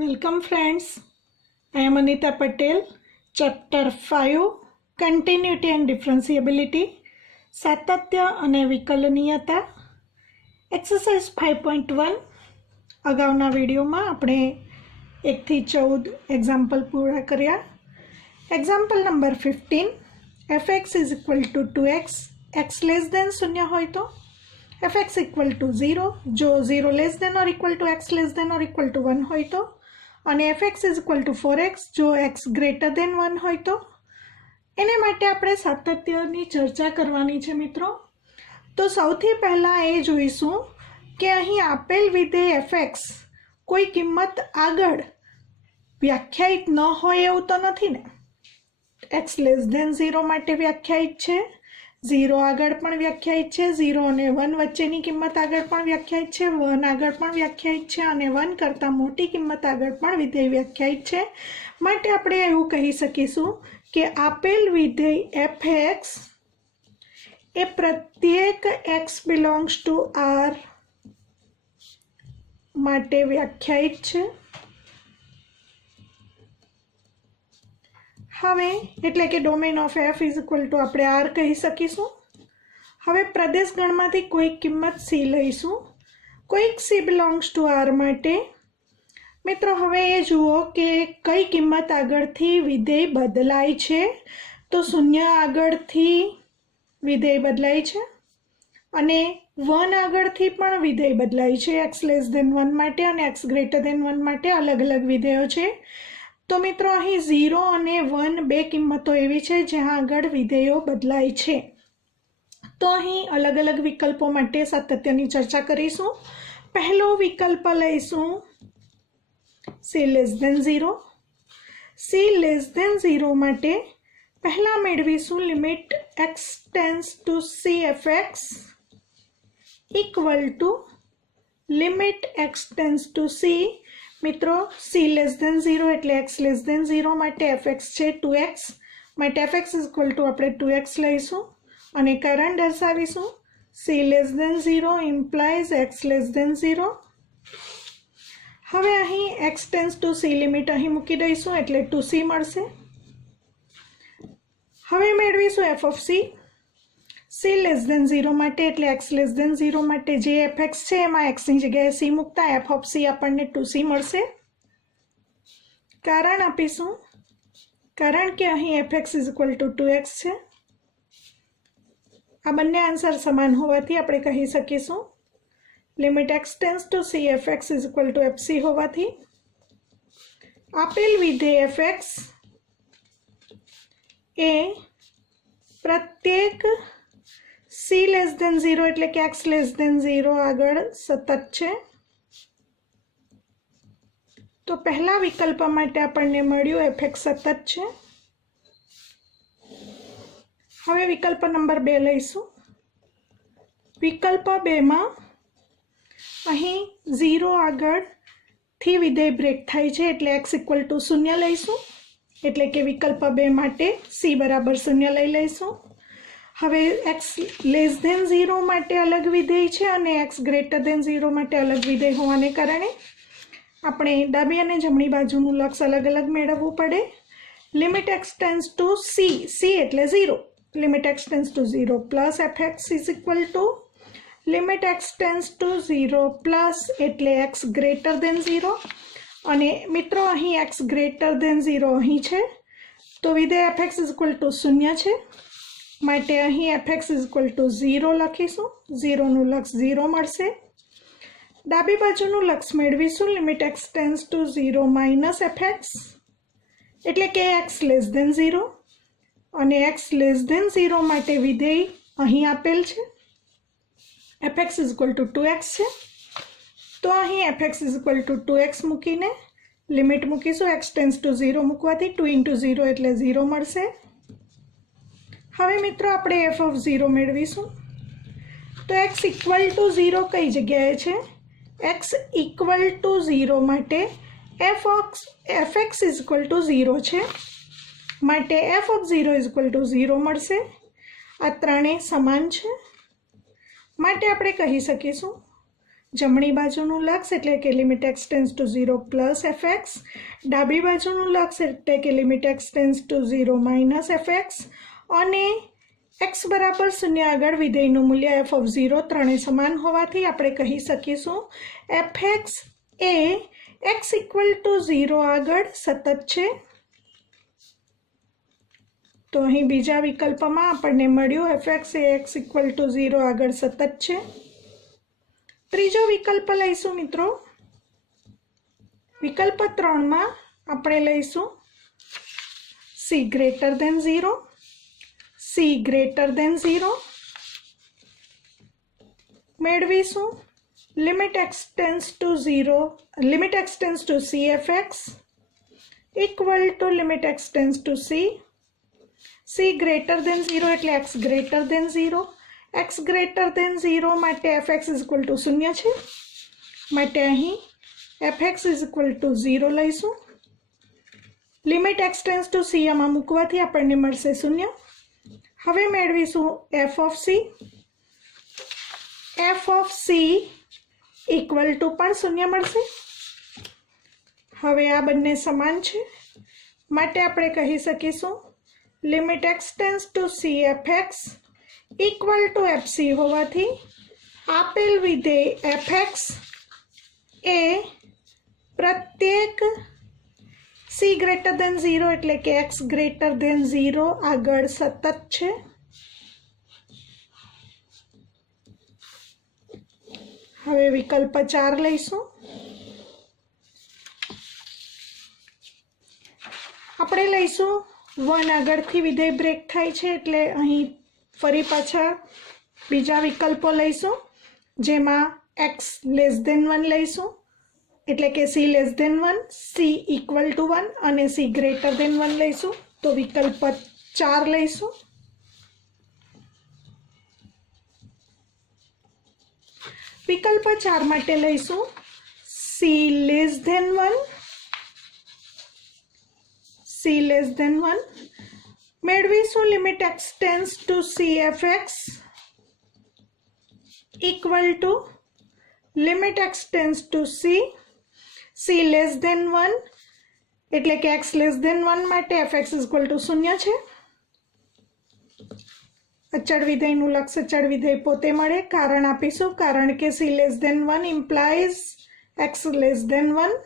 Welcome friends, I am Anita Patel, Chapter 5 Continuity and Differentiability, સાતત્ય અને વિકલનીયતા. Exercise 5.1. અગાઉના વિડીયોમાં આપણે 1 થી 14 એક્ઝામ્પલ પૂરા કર્યા. Example number 15, fx is equal to 2x, x less than 0 હોય તો fx equal to 0, જો 0 less than or equal to x less than or equal to 1 હોય તો, અને fx is equal to 4x જો x greater than 1 હોય તો. એને માટે આપણે સાતત્યની ચર્ચા કરવાની છે મિત્રો. તો સૌથી પહેલાં એ જોઈશું કે અહીં આપેલ વિધેય fx કોઈ કિંમત આગળ વ્યાખ્યાયિત ન હોય એવું તો નથી ને. x લેસ ધેન 0 માટે વ્યાખ્યાયિત છે, 0 આગળ પણ વ્યાખ્યાયિત છે, 0 અને 1 વચ્ચેની કિંમત આગળ પણ વ્યાખ્યાયિત છે, 1 આગળ પણ વ્યાખ્યાયિત છે અને 1 કરતાં મોટી કિંમત આગળ પણ વિધેય વ્યાખ્યાયિત છે. માટે આપણે એવું કહી શકીશું કે આપેલ વિધેય fx એ પ્રત્યેક x belongs to R માટે વ્યાખ્યાયિત છે. હવે એટલે કે domain of f is equal two આપણે R કહી શકીશું. હવે પ્રદેશ ગણમાંથી કોઈક કિંમત c લઈશું, કોઈક c belongs to R માટે. મિત્રો હવે એ જુઓ કે કઈ કિંમત આગળથી વિધેય બદલાય છે. તો 0 આગળથી વિધેય બદલાય છે અને 1 આગળથી પણ વિધેય બદલાય છે. x લેસ ધેન 1 માટે અને x ગ્રેટર ધેન 1 માટે અલગ અલગ વિધેયો છે. તો મિત્રો અહીં 0 અને 1 બે કિંમતો એવી છે જ્યાં આગળ વિધેયો બદલાય છે. તો અહીં અલગ અલગ વિકલ્પો માટે સાતત્યની ચર્ચા કરીશું. પહેલો વિકલ્પ લઈશું c less than 0. c less than 0 માટે પહેલાં મેળવીશું limit x tends to c fx equal to limit x tends to c. મિત્રો c લેસ ધેન 0 એટલે x લેસ ધેન 0 માટે fx છે 2x, માટે fx ઇઝ ઇક્વલ ટુ આપણે 2x લઈશું અને કારણ દર્શાવીશું. c less than 0 implies x less than 0. હવે અહીં x tends to c limit અહીં મૂકી દઈશું એટલે 2c મળશે. હવે મેળવીશું f of c. c less than 0 માટે એટલે x લેસ ધેન 0 માટે જે fx છે એમાં xની જગ્યાએ c મૂકતા f ઓફ c આપણને 2c મળશે. કારણ આપીશું, કારણ કે અહીં fx is equal to 2x છે. આ બંને આન્સર સમાન હોવાથી આપણે કહી શકીશું limit x tends to c fx is equal two fc હોવાથી આપેલ વિધેય fx એ પ્રત્યેક c લેસ ધેન 0 એટલે કે x લેસ ધેન 0 આગળ સતત છે. તો પહેલા વિકલ્પ માટે આપણને મળ્યું fx સતત છે. હવે વિકલ્પ નંબર 2 લઈશું. વિકલ્પ 2માં અહીં 0 આગળથી વિધેય બ્રેક થાય છે એટલે x ઇક્વલ ટુ 0 લઈશું, એટલે કે વિકલ્પ 2 માટે c બરાબર 0 લઈ લઈશું. હવે x લેસ ધેન 0 માટે અલગ વિધેય છે અને x ગ્રેટર ધેન 0 માટે અલગ વિધેય હોવાને કારણે આપણે ડાબી અને જમણી બાજુનું લક્ષ અલગ અલગ મેળવવું પડે. Limit x tends to c, c એટલે 0, limit x tends to 0 plus fx is equal to limit x tends to 0 plus એટલે x ગ્રેટર ધેન 0. અને મિત્રો અહીં x ગ્રેટર ધેન 0 અહીં છે તો વિધેય fx ઇઝ ઇક્વલ ટુ 0 છે, માટે અહીં fx ઇઝ ઇક્વલ ટુ 0 લખીશું. 0નું લક્ષ 0 મળશે. ડાબી બાજુનું લક્ષ મેળવીશું limit x tends to 0 minus fx એટલે કે x લેસ ધેન 0 અને x લેસ ધેન 0 માટે વિધેય અહીં આપેલ છે fx is equal to 2x છે. તો અહીં fx is equal to 2x મૂકીને લિમિટ મૂકીશું. x ટેન્સ ટુ 0 મૂકવાથી 2 ઇન્ટુ 0 એટલે 0 મળશે. હવે મિત્રો આપણે f ઓફ 0 મેળવીશું. તો x ઇક્વલ ટુ 0 કઈ જગ્યાએ છે? x ઇક્વલ ટુ 0 માટે fx ઇઝ ઇક્વલ ટુ 0 છે, માટે f of 0 is equal to 0 મળશે. આ ત્રણેય સમાન છે માટે આપણે કહી શકીશું જમણી બાજુનું લક્ષ એટલે કે limit x tends to 0 plus FX, ડાબી બાજુનું લક્ષ એટલે કે limit x tends to 0 minus FX, અને એક્સ બરાબર 0 આગળ વિધેયનું મૂલ્ય એફ ઓફ 0 ત્રણેય સમાન હોવાથી આપણે કહી શકીશું F x A x equal to 0 આગળ સતત છે. તો અહીં બીજા વિકલ્પમાં આપણને મળ્યું F x A x equal to 0 આગળ સતત છે. ત્રીજો વિકલ્પ લઈશું મિત્રો. વિકલ્પ 3માં આપણે લઈશું C greater than 0. C greater than 0 મેળવીશું limit x tends to 0 limit x tends to C F X equal to limit x tends to C. C greater than 0 એટલે x greater than 0. X greater than 0 માટે F X is equal to 0 છે, માટે અહીં F X is equal to 0 લઈશું. Limit x tends to C આમાં મૂકવાથી આપણને મળશે 0. હવે મેળવીશું F of C. F of C equal two પણ 0 મળશે. હવે આ બંને સમાન છે, માટે આપણે કહી શકીશું limit x tends to C F X equal to F C હોવાથી આપેલ વિધેય એફ એક્સ એ પ્રત્યેક સી ગ્રેટર દેન 0 એટલે કે એક્સ ગ્રેટર દેન 0 આગળ સતત છે. હવે વિકલ્પ 4 લઈશું. આપણે લઈશું 1 આગળથી વિધેય બ્રેક થાય છે એટલે અહીં ફરી પાછા બીજા વિકલ્પો લઈશું, જેમાં એક્સ લેસ દેન 1 લઈશું એટલે કે C less than 1, C equal to 1 અને સી ગ્રેટર દેન 1 લઈશું. તો વિકલ્પ 4 લઈશું. વિકલ્પ 4 માટે લઈશું C less than 1. C less than 1 મેળવીશું limit x tends to C F X equal to limit x tends to C. C less than 1 એટલે કે એક્સ લેસ ધેન 1 માટે એફ એક્સ ઇક્વલ ટુ 0 છે. અચળ વિધેયનું લક્ષ અચળ વિધેય પોતે મળે. કારણ આપીશું, કારણ કે C less than 1 implies X less than 1.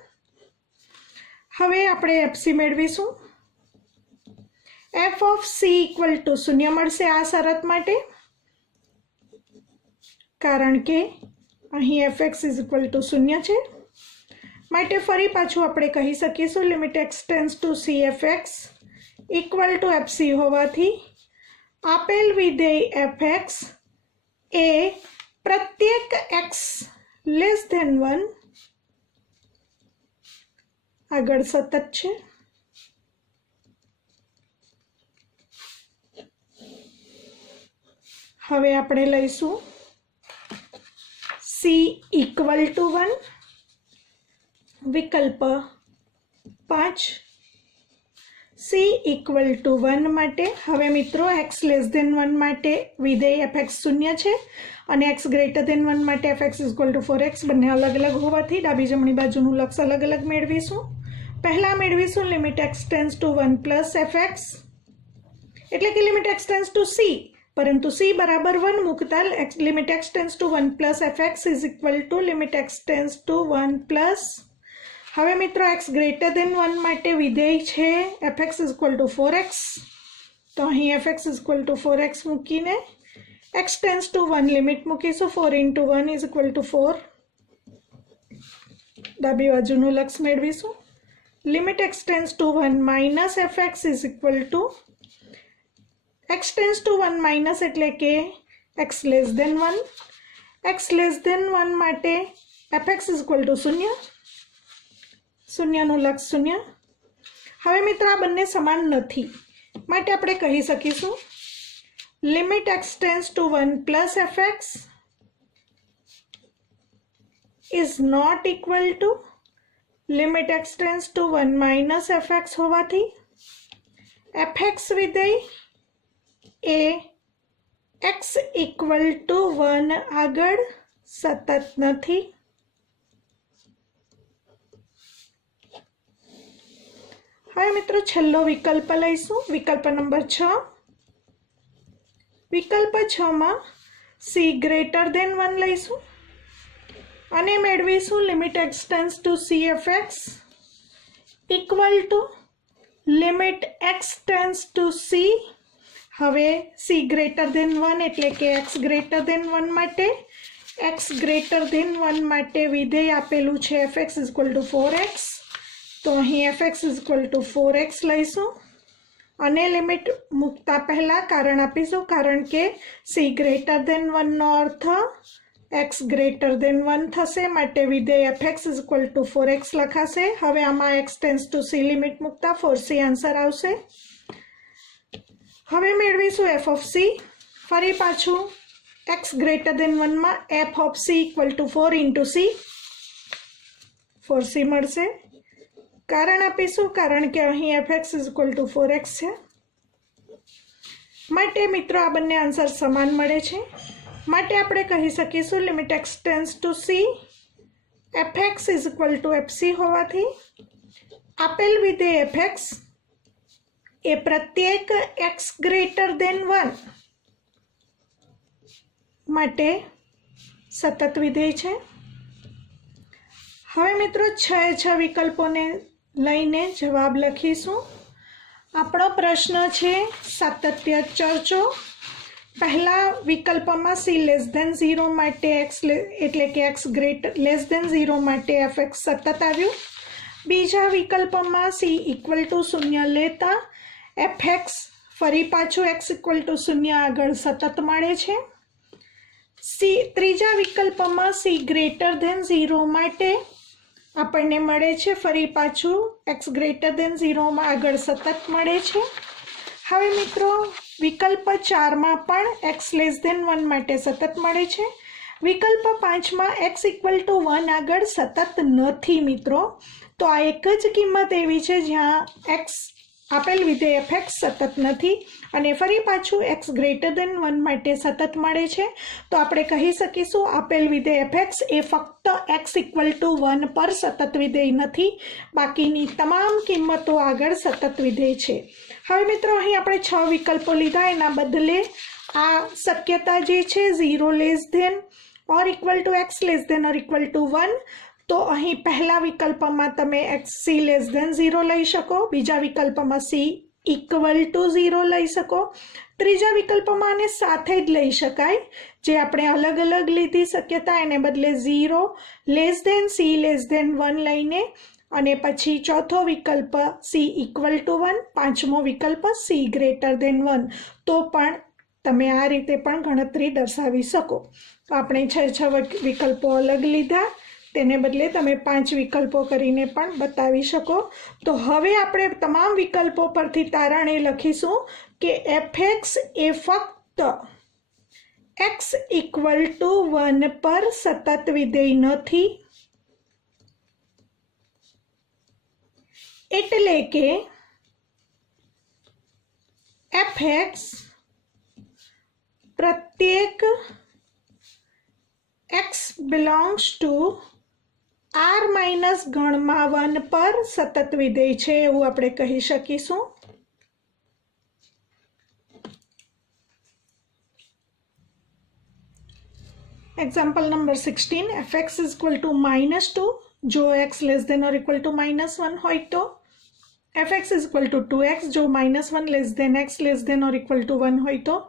હવે આપણે એફસી મેળવીશું. F of C equal to 0 મળશે આ શરત માટે, કારણ કે અહીં F X is equal to 0 છે. માટે ફરી પાછું આપણે કહી શકીશું limit x tends to C F X equal to F C હોવાથી આપેલ વિધેય એફ એક્સ એ પ્રત્યેક એક્સ લેસ ધેન 1 આગળ સતત છે. હવે આપણે લઈશું સી ઇક્વલ ટુ 1. વિકલ્પ 5 સી ઇક્વલ ટુ 1 માટે હવે મિત્રો એક્સ લેસ ધેન 1 માટે વિધેય એફ એક્સ 0 છે અને એક્સ ગ્રેટર ધેન 1 માટે F X equal to 4x. બંને અલગ અલગ હોવાથી ડાબી જમણી બાજુનું લક્ષ અલગ અલગ મેળવીશું. પહેલાં મેળવીશું limit x tends to 1 plus F x એટલે કે limit x tends to C, પરંતુ સી બરાબર 1 મૂકતા limit x tends to 1 plus F X is equal to limit x tends to 1 plus. હવે મિત્રો એક્સ ગ્રેટર દેન 1 માટે વિધેય છે F X is equal to 4x. તો અહીં F X is equal to 4x મૂકીને એક્સ ટેન્સ ટુ 1 લિમિટ મૂકીશું. 4 into 1 is equal two 4. ડાબી બાજુનું લક્ષ મેળવીશું. Limit x tends to 1 minus F X is equal to X tends to 1 minus એટલે કે X less than 1. X less than 1 માટે F X is equal to 0. 0નું લક્ષ 0. હવે મિત્રો આ બંને સમાન નથી, માટે આપણે કહી શકીશું limit x tends to 1 plus F X is not equal to limit x tends to 1 minus F X હોવાથી એફ એક્સ વિધેય એ એક્સ ઇક્વલ ટુ 1 આગળ સતત નથી। હવે મિત્રો છેલ્લો વિકલ્પ લઈશું, વિકલ્પ નંબર 6। વિકલ્પ 6 માં c ગ્રેટર ધેન 1 લઈશું અને મેળવીશું limit x tends two c f(x) equal to limit x tends two c। હવે c ગ્રેટર ધેન 1 એટલે કે x ગ્રેટર ધેન 1 માટે વિધેય આપેલું છે f(x) ઇક્વલ ટુ 4x। તો અહીં f(x) ઇક્વલ ટુ 4x લઈશું અને લિમિટ મૂકતા પહેલા કારણ આપીશું, કારણ કે c ગ્રેટર ધેન 1 નો અર્થ x ગ્રેટર ધેન 1 થશે, માટે વિધેય f(x) ઇક્વલ ટુ 4x લખાશે। હવે આમાં x tends two c limit મૂકતા 4c આન્સર આવશે। હવે મેળવીશું f ઓફ c। ફરી પાછું x ગ્રેટર ધેન 1 માં f of c equal two 4 into c 4c મળશે। કારણ આપીશું, કારણ કે અહીં f(x) ઇક્વલ ટુ 4x છે, માટે મિત્રો આ બંને આન્સર સમાન મળે છે, માટે આપણે કહી શકીશું limit x tends two c f(x) equal two fc હોવાથી આપેલ વિધેય f(x) એ પ્રત્યેક x ગ્રેટર ધેન 1 માટે સતત વિધેય છે। હવે મિત્રો 6 વિકલ્પોને લઈને જવાબ લખીશું। આપણો પ્રશ્ન છે સાતત્ય ચર્ચો। પહેલા વિકલ્પમાં c લેસ ધેન 0 માટે એટલે કે x લેસ ધેન 0 માટે f(x) સતત આવ્યું। બીજા વિકલ્પમાં c ઇક્વલ ટુ 0 લેતા f(x) ફરી પાછું x ઇક્વલ ટુ 0 આગળ સતત મળે છે। ત્રીજા વિકલ્પમાં c ગ્રેટર ધેન 0 માટે આપણને મળે છે ફરી પાછું x ગ્રેટર ધેન 0 માં આગળ સતત મળે છે। હવે મિત્રો વિકલ્પ 4 માં પણ x લેસ ધેન 1 માટે સતત મળે છે। વિકલ્પ 5 માં x ઇક્વલ ટુ 1 આગળ સતત નથી મિત્રો, તો આ એક જ કિંમત એવી છે જ્યાં x આપેલ વિધેય f(x) સતત નથી અને ફરી પાછું x ગ્રેટર ધેન 1 માટે સતત મળે છે। તો આપણે કહી શકીશું આપેલ વિધેય f(x) એ ફક્ત x ઇક્વલ ટુ 1 પર સતત વિધેય નથી, બાકીની તમામ કિંમતો આગળ સતત વિધેય છે। હવે મિત્રો અહીં આપણે 6 વિકલ્પો લીધા, એના બદલે આ શક્યતા જે છે 0 less than or equal to x less than or equal to 1, તો અહીં પહેલા વિકલ્પમાં તમે c લેસ ધેન 0 લઈ શકો, બીજા વિકલ્પમાં c ઇક્વલ ટુ 0 લઈ શકો, ત્રીજા વિકલ્પમાં આને સાથે જ લઈ શકાય, જે આપણે અલગ અલગ લીધી શક્યતા એને બદલે 0 less than c less than 1 લઈને અને પછી ચોથો વિકલ્પ c ઇક્વલ ટુ 1, પાંચમો વિકલ્પ c ગ્રેટર ધેન 1, તો પણ તમે આ રીતે પણ ગણતરી દર્શાવી શકો। તો આપણે 6 વિકલ્પો અલગ લીધા, તેને બદલે તમે 5 વિકલ્પો કરીને પણ બતાવી શકો। તો હવે આપણે તમામ વિકલ્પો પરથી તારણ એ લખીશું કે f(x) એ ફક્ત x ઇક્વલ ટુ 1 પર સતત વિધેય નથી, એટલે કે f(x) પ્રત્યેક x belongs to r minus ગણમાં 1 પર સતત વિધેય છે એવું આપણે કહી શકીશું। Example number 16, f(x) equal two -2 જો x less than or equal to -1 હોય તો f(x) ઇક્વલ ટુ 2x જો -1 less than x less than or equal to 1 હોય તો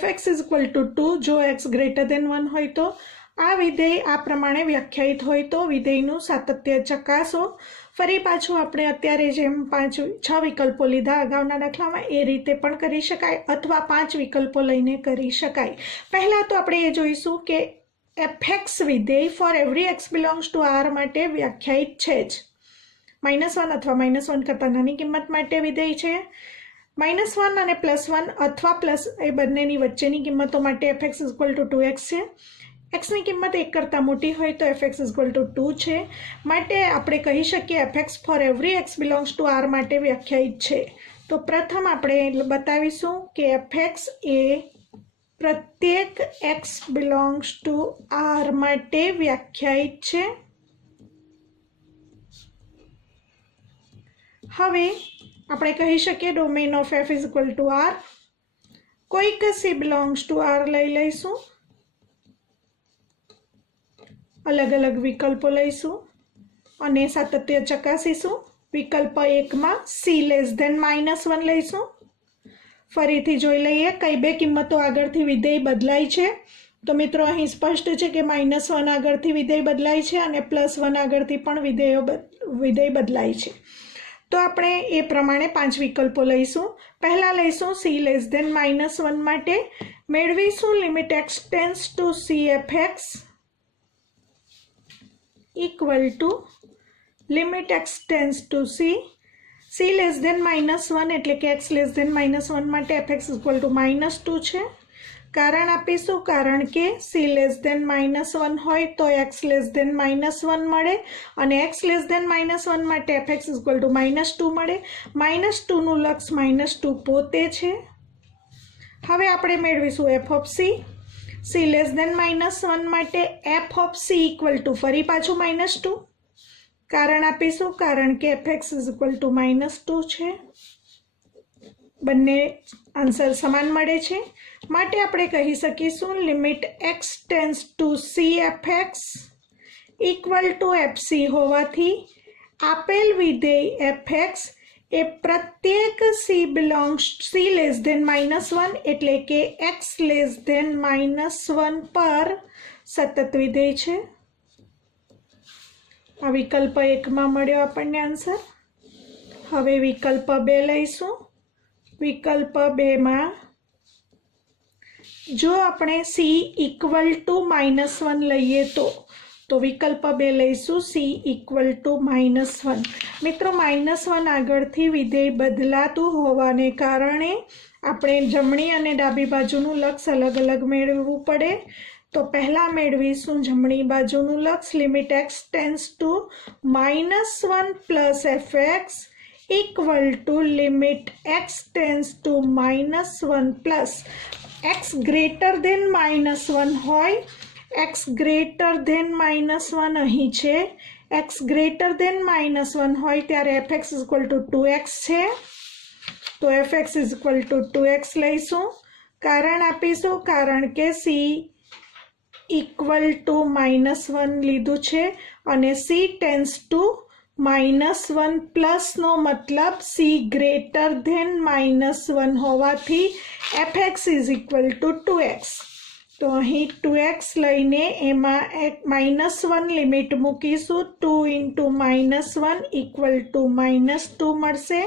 f(x) ઇક્વલ ટુ 2 જો x ગ્રેટર ધેન 1 હોય તો આ વિધેય આ પ્રમાણે વ્યાખ્યાયિત હોય તો વિધેયનું સાતત્ય ચકાસો। ફરી પાછું આપણે અત્યારે જેમ 6 વિકલ્પો લીધા અગાઉના દાખલામાં એ રીતે પણ કરી શકાય અથવા 5 વિકલ્પો લઈને કરી શકાય। પહેલાં તો આપણે એ જોઈશું કે f(x) વિધેય four every x belongs to r માટે વ્યાખ્યાયિત છે જ, -1 અથવા -1 કરતાં નાની કિંમત માટે વિધેય છે, -1 અને +1 અથવા પ્લસ એ બંનેની વચ્ચેની કિંમતો માટે f(x) ઇક્વલ ટુ 2x છે। एक्सनी किंमत 1 करता मोटी होय तो f(x) = 2 છે, માટે આપણે કહી શકીએ f(x) four every x belongs to r માટે વ્યાખ્યાયિત છે। તો પ્રથમ આપણે બતાવીશું કે f(x) એ પ્રત્યેક x બિલોંગ્સ ટુ R માટે વ્યાખ્યાયિત છે. હવે આપણે કહી શકીએ domain of f is equal two R. કોઈક c બિલોંગ્સ ટુ R લઈ લઈશું, અલગ અલગ વિકલ્પો લઈશું અને સાતત્ય ચકાસીશું. વિકલ્પ 1માં c લેસ ધેન -1 લઈશું. ફરીથી જોઈ લઈએ કઈ બે કિંમતો આગળથી વિધેય બદલાય છે. તો મિત્રો અહીં સ્પષ્ટ છે કે -1 આગળથી વિધેય બદલાય છે અને +1 આગળથી પણ વિધેય બદલાય છે. તો આપણે એ પ્રમાણે 5 વિકલ્પો લઈશું. પહેલા લઈશું c લેસ ધેન -1 માટે. મેળવીશું limit x tends to c f(x) equal to limit x tends to c less than -1 એટલે કે x લેસ ધેન -1 માટે f(x) ઇક્વલ ટુ -2 છે. કારણ આપીશું, કારણ કે c લેસ ધેન -1 હોય તો x લેસ ધેન -1 મળે અને x લેસ ધેન -1 માટે f(x) ઇક્વલ ટુ -2 મળે. -2 નું લક્ષ -2 પોતે છે. હવે આપણે મેળવીશું f of c. c less than -1 માટે f of c equal to ફરી પાછું -2. કારણ આપીશું, કારણ કે f(x) ઇક્વલ ટુ -2 છે. બંને આન્સર સમાન મળે છે માટે આપણે કહી શકીશું limit x tends to c f(x) equal two fc હોવાથી આપેલ વિધેય f(x) એ પ્રત્યેક c લેસ ધેન -1 એટલે કે x લેસ ધેન -1 પર સતત વિધેય છે. આ વિકલ્પ 1માં મળ્યો આપણને આન્સર. હવે વિકલ્પ 2 લઈશું. વિકલ્પ 2માં જો આપણે c ઇક્વલ ટુ -1 લઈએ તો વિકલ્પ 2 લઈશું c ઇક્વલ ટુ -1. મિત્રો -1 આગળથી વિધેય બદલાતું હોવાને કારણે આપણે જમણી અને ડાબી બાજુનું લક્ષ અલગ અલગ મેળવવું પડે. તો પહેલાં મેળવીશું જમણી બાજુનું લક્ષ. Limit x tends to -1 plus f(x) equal to limit x tends to -1 plus x greater than -1 હોય. x ગ્રેટર ધેન -1 અહીં છે. x ગ્રેટર ધેન -1 હોય ત્યારે f(x) ઇક્વલ ટુ 2x છે. તો f(x) ઇક્વલ ટુ 2x લઈશું. કારણ આપીશું, કારણ કે c ઇક્વલ ટુ -1 લીધું છે અને c ટેન્સ ટુ -1 પ્લસનો મતલબ c ગ્રેટર ધેન -1 હોવાથી f(x) ઇક્વલ ટુ 2x. તો અહીં 2x લઈને એમાં -1 લિમિટ મૂકીશું. 2 × -1 ઇક્વલ ટુ -2 મળશે.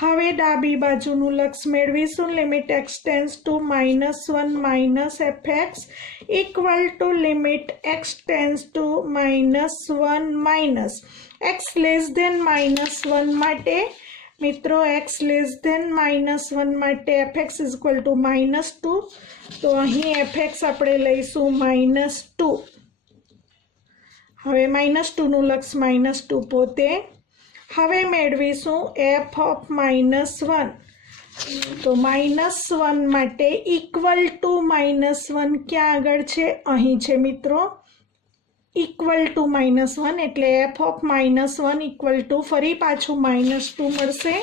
હવે ડાબી બાજુનું લક્ષ મેળવીશું. Limit x tends to -1 f(x) equal to limit x tends to -1 x less than -1 માટે. મિત્રો x લેસ ધેન -1 માટે f(x) ઇક્વલ ટુ -2. તો અહીં f(x) આપણે લઈશું -2. હવે -2 નું લક્ષ -2 પોતે. હવે મેળવીશું f ઓફ -1. તો -1 માટે ઇક્વલ ટુ -1 ક્યાં આગળ છે? અહીં છે મિત્રો. ઇક્વલ ટુ -1 એટલે f ઓફ -1 ઇક્વલ ટુ ફરી પાછું -2 મળશે.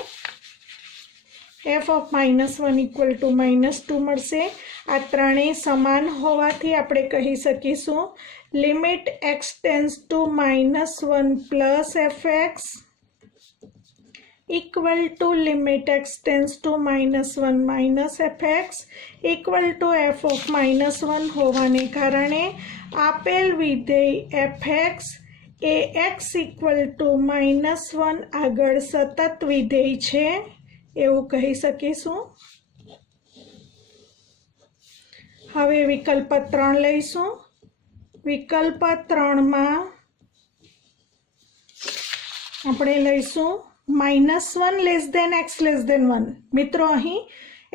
f ઓફ -1 ઇક્વલ ટુ -2 મળશે. આ ત્રણેય સમાન હોવાથી આપણે કહી શકીશું limit x tends to -1 plus f(x) equal to limit x tends to -1 f(x) equal to f of -1 હોવાને કારણે આપેલ વિધેય f(x) A x equal to -1 આગળ સતત વિધેય છે એવું કહી શકીશું. હવે વિકલ્પ 3 લઈશું. વિકલ્પ 3માં આપણે લઈશું -1 less than x less than 1. મિત્રો અહીં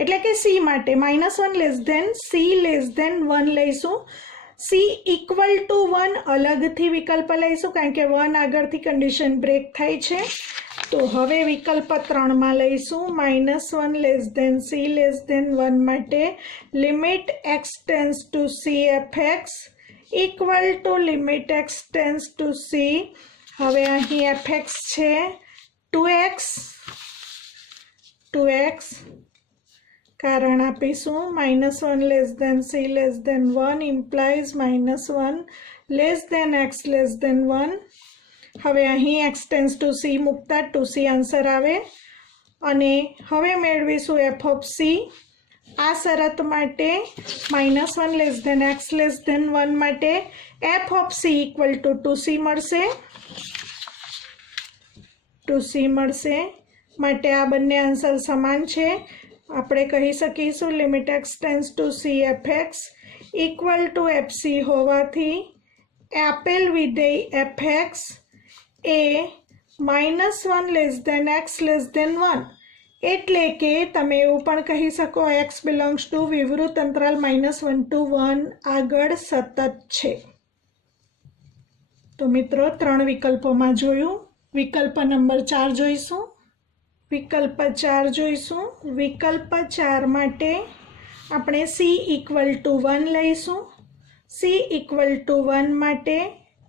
એટલે કે c માટે -1 less than c less than 1 લઈશું. c ઇક્વલ ટુ 1 અલગથી વિકલ્પ લઈશું કારણ કે 1 આગળથી કન્ડિશન બ્રેક થાય છે. તો હવે વિકલ્પ 3 માં લઈશું -1 < c < 1 માટે limit x tends to c fx equal to limit x tends to c. હવે અહીં fx છે 2x કારણ આપીશું -1 < c < 1 ઇમ્પ્લાઇઝ -1 < x < 1. હવે અહીં x ટેન્સ ટુ c મૂકતા 2c આન્સર આવે અને હવે મેળવીશું f ઓફ c. આ શરત માટે -1 < x < 1 માટે f of c equal two 2c મળશે માટે આ બંને આન્સર સમાન છે. આપણે કહી શકીશું limit x tends to c fx equal two fc હોવાથી આપેલ વિધેય fx એ -1 < x < 1 એટલે કે તમે એવું પણ કહી શકો x બિલોંગ્સ ટુ વિવૃત અંતરાલ -1 to 1 આગળ સતત છે. તો મિત્રો 3 વિકલ્પોમાં જોયું. વિકલ્પ નંબર 4 જોઈશું. વિકલ્પ 4 માટે આપણે c ઇક્વલ ટુ 1 લઈશું. c ઇક્વલ ટુ 1 માટે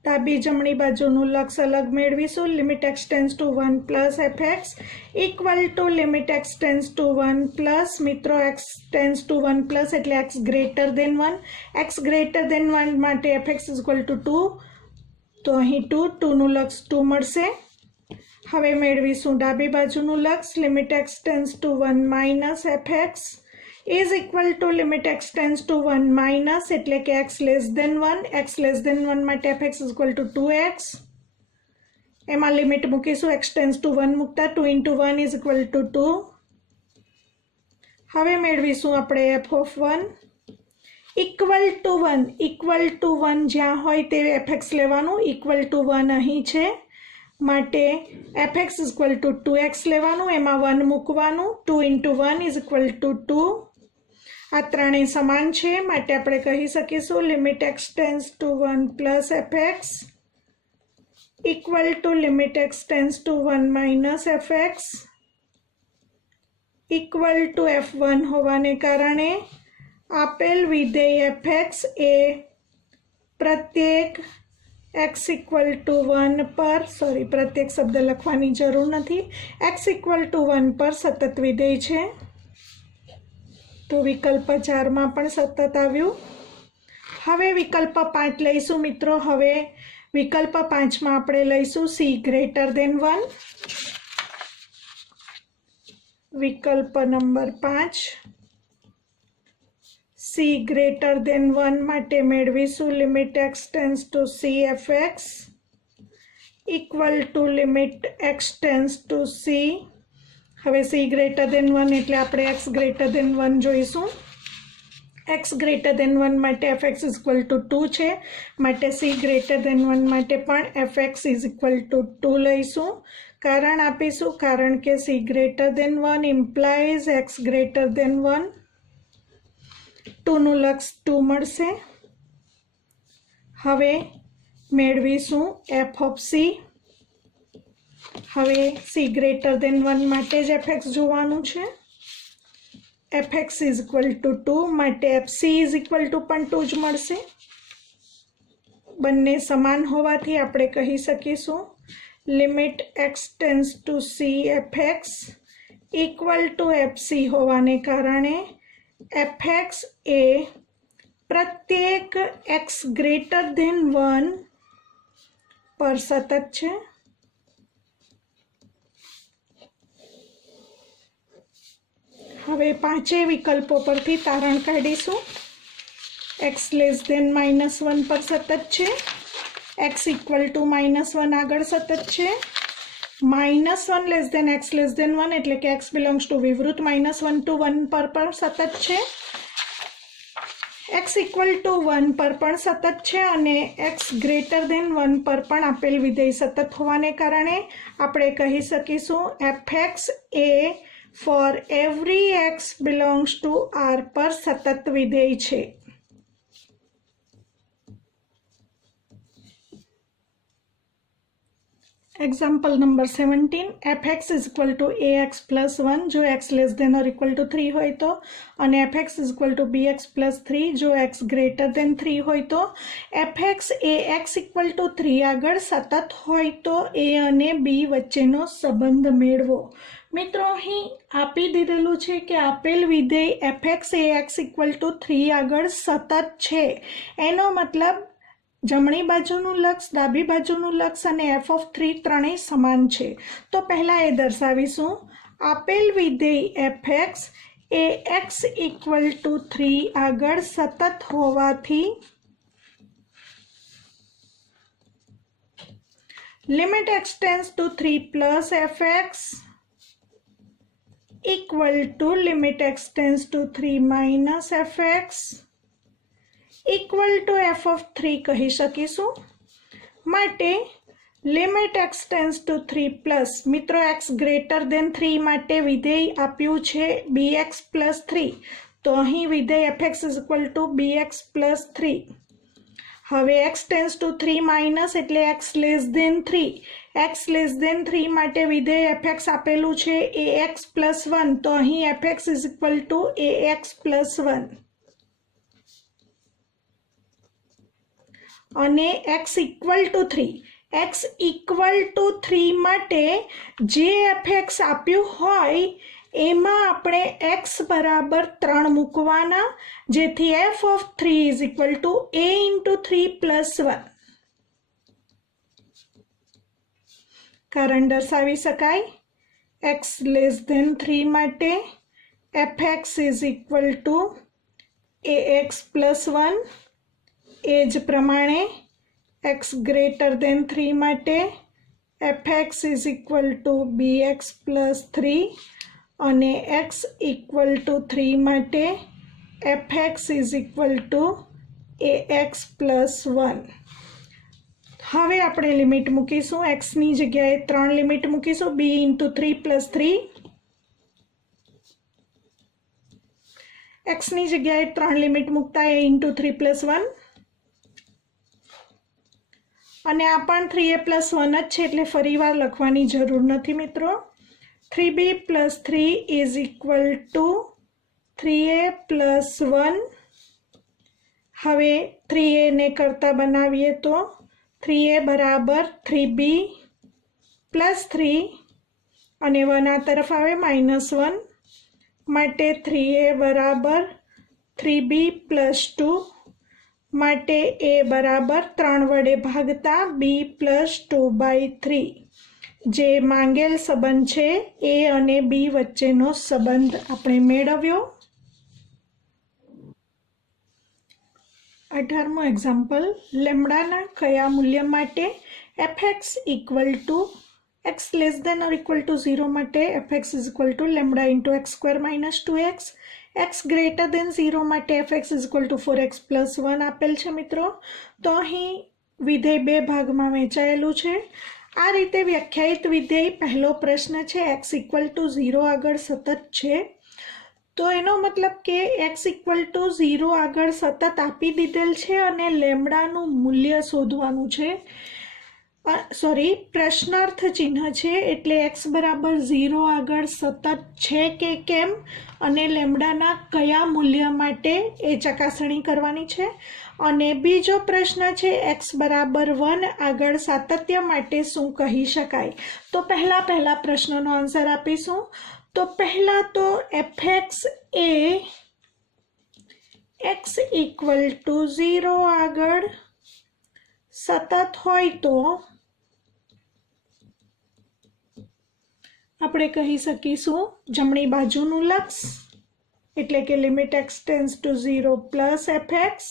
ડાબી જમણી બાજુનું લક્ષ અલગ મેળવીશું. Limit x tends to 1 plus fx equal to limit x tends to 1 plus મિત્રો x ટેન્સ ટુ 1 પ્લસ એટલે x ગ્રેટર દેન 1. x ગ્રેટર દેન 1 માટે fx ઇક્વલ ટુ 2 તો અહીં 2નું લક્ષ 2 મળશે. હવે મેળવીશું ડાબી બાજુનું લક્ષ limit x tends to 1 minus fx is equal to limit x tends to 1 minus એટલે કે x less than 1. x less than 1 માટે fx ઇક્વલ ટુ 2x. એમાં લિમિટ મૂકીશું x ટેન્સ ટુ 1 મૂકતા 2 into 1 ઇઝ ઇક્વલ ટુ 2. હવે મેળવીશું આપણે f of 1 equal to 1 જ્યાં હોય તે fx લેવાનું. ઇક્વલ ટુ 1 અહીં છે માટે fx ઇક્વલ ટુ 2x લેવાનું. એમાં 1 મૂકવાનું. 2 into 1 ઇઝ ઇક્વલ ટુ 2. આ ત્રણેય સમાન છે માટે આપણે કહી શકીશું limit x tends to 1 plus fx equal to limit x tends to 1 minus fx equal two f1 હોવાને કારણે આપેલ વિધેય fx એ પ્રત્યેક x ઇક્વલ ટુ 1 પર પ્રત્યેક શબ્દ લખવાની જરૂર નથી. x ઇક્વલ ટુ 1 પર સતત વિધેય છે. તો વિકલ્પ 4 માં પણ સતત આવ્યું. હવે વિકલ્પ 5 લઈશું મિત્રો. હવે વિકલ્પ 5 માં આપણે લઈશું c ગ્રેટર દેન 1. વિકલ્પ નંબર 5 c ગ્રેટર દેન 1 માટે મેળવીશું limit x tends to c fx equal to limit x tends to c. હવે c ગ્રેટર દેન 1 એટલે આપણે x ગ્રેટર દેન 1 જોઈશું. x ગ્રેટર દેન 1 માટે fx ઇક્વલ ટુ 2 છે માટે c ગ્રેટર દેન 1 માટે પણ fx ઇઝ ઇક્વલ ટુ 2 લઈશું. કારણ આપીશું કારણ કે c greater than 1 implies x greater દેન 1. 2નું લક્ષ 2 મળશે. હવે મેળવીશું f ઓફ c. હવે c ગ્રેટર દેન 1 માટે જ fx જોવાનું છે. fx ઇઝ ઇક્વલ ટુ 2 માટે fc ઇઝ ઇક્વલ ટુ પણ 2 જ મળશે. બંને સમાન હોવાથી આપણે કહી શકીશું limit x tends to c fx equal two fc હોવાને કારણે fx એ પ્રત્યેક x ગ્રેટર દેન 1 પર સતત છે. હવે પાંચેય વિકલ્પો પરથી તારણ કાઢીશું. x લેસ દેન -1 પર સતત છે. x ઇક્વલ ટુ -1 આગળ સતત છે. -1 less than x less than 1 એટલે કે x બિલોંગ્સ ટુ વિવૃત -1 to 1 પર પણ સતત છે. x ઇક્વલ ટુ 1 પર પણ સતત છે અને x ગ્રેટર દેન 1 પર પણ આપેલ વિધેય સતત હોવાને કારણે આપણે કહી શકીશું fx એ for every x belongs to r પર સતત વિધેય છે. Example number 17 fx is equal to ax plus 1 जो x लेस देन और इक्वल टू 3 હોય તો અને fx is equal to bx plus 3 જો x ગ્રેટર દેન 3 હોય તો fx એ x ઇક્વલ ટુ 3 આગળ સતત હોય તો a અને b વચ્ચેનો સંબંધ મેળવો। મિત્રો અહીં આપી દીધેલું છે કે આપેલ વિધેય fx એ x ઇક્વલ ટુ 3 આગળ સતત છે, એનો મતલબ જમણી બાજુનું લક્ષ, ડાબી બાજુનું લક્ષ અને f(3) ત્રણેય સમાન છે। તો પહેલા એ દર્શાવીશું આપેલ વિધેય fx એ x ઇક્વલ ટુ 3 આગળ સતત હોવાથી limit x tends to 3 plus fx equal to limit x tends to 3 minus fx equal two f(3) કહી શકીશું। માટે limit x tends to 3 plus મિત્રો x ગ્રેટર દેન 3 માટે વિધેય આપ્યું છે bx પ્લસ 3, તો અહીં વિધેય fx is equal to bx plus 3। હવે x ટેન્ડ્સ ટુ 3 માઇનસ એટલે x less than 3, x less than 3 માટે વિધેય fx આપેલું છે ax પ્લસ 1, તો અહીં fx is equal two ax plus 1 અને x equal to 3, x equal to 3 માટે જે fx આપ્યું હોય એમાં આપણે x બરાબર 3 મૂકવાના, જેથી f(3) is equal two a into 3 plus 1 કારણ દર્શાવી શકાય। x લેસ દેન 3 માટે fx is equal two ax plus 1, એ જ પ્રમાણે x ગ્રેટર દેન 3 માટે fx is equal to bx plus 3 અને x ઇક્વલ ટુ 3 માટે fx is equal two ax plus 1। હવે આપણે લિમિટ મૂકીશું, xની જગ્યાએ 3 લિમિટ મૂકીશું, b ઇન્ટુ 3 પ્લસ 3, xની જગ્યાએ 3 લિમિટ મૂકતા a ઇન્ટુ 3 પ્લસ 1 અને આ પણ 3a પ્લસ 1 જ છે એટલે ફરીવાર લખવાની જરૂર નથી મિત્રો। 3b plus 3 is equal two 3a plus 1। હવે 3a ને કરતા બનાવીએ તો 3a બરાબર 3b પ્લસ 3 અને 1 આ તરફ આવે -1 માટે 3a બરાબર 3b પ્લસ 2 માટે a બરાબર 3 વડે ભાગતા b પ્લસ 2/3 જે માંગેલ સંબંધ છે a અને b વચ્ચેનો સંબંધ આપણે મેળવ્યો। 18મો એક્ઝામ્પલ લેમ્ડાના કયા મૂલ્ય માટે fx equal to x less than or equal to 0 માટે fx is equal to lambda into x square minus 2x, x greater than 0 માટે fx is equal to 4x plus 1 આપેલ છે મિત્રો। તો અહીં વિધેય બે ભાગમાં વહેંચાયેલું છે। આ રીતે વ્યાખ્યાયિત વિધેય પહેલો પ્રશ્ન છે x ઇક્વલ ટુ 0 આગળ સતત છે, તો એનો મતલબ કે x ઇક્વલ ટુ 0 આગળ સતત આપી દીધેલ છે અને લેમ્ડાનું મૂલ્ય શોધવાનું છે। પ્રશ્નાર્થ ચિહ્ન છે એટલે x બરાબર 0 આગળ સતત છે કે કેમ અને લેમ્ડાના કયા મૂલ્ય માટે એ ચકાસણી કરવાની છે। અને બીજો પ્રશ્ન છે x બરાબર 1 આગળ સાતત્ય માટે શું કહી શકાય। તો પહેલા પ્રશ્નનો આન્સર આપીશું। તો પહેલા તો fx એ x ઇક્વલ ટુ 0 આગળ સતત હોય તો આપણે કહી શકીશું જમણી બાજુનું લક્ષ એટલે કે limit x tends two 0 plus fx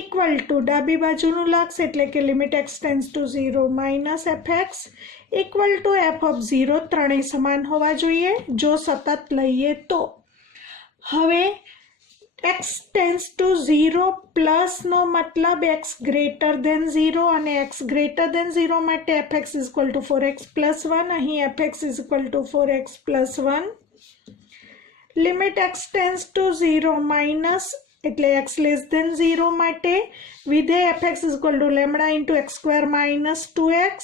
equal two ડાબી બાજુનું લક્ષ એટલે કે limit x tends two 0 minus fx equal two f(0) ત્રણેય સમાન હોવા જોઈએ જો સતત લઈએ તો। હવે x ટેન્ડ્સ ટુ 0 પ્લસ નો મતલબ x ગ્રેટર દેન 0 અને x ગ્રેટર દેન 0 માટે fx is equal to 4x plus 1, અહીં fx is equal to 4x plus 1। Limit x tends two 0 minus એટલે x લેસ દેન 0 માટે વિધેય fx is equal to lambda into x square minus 2x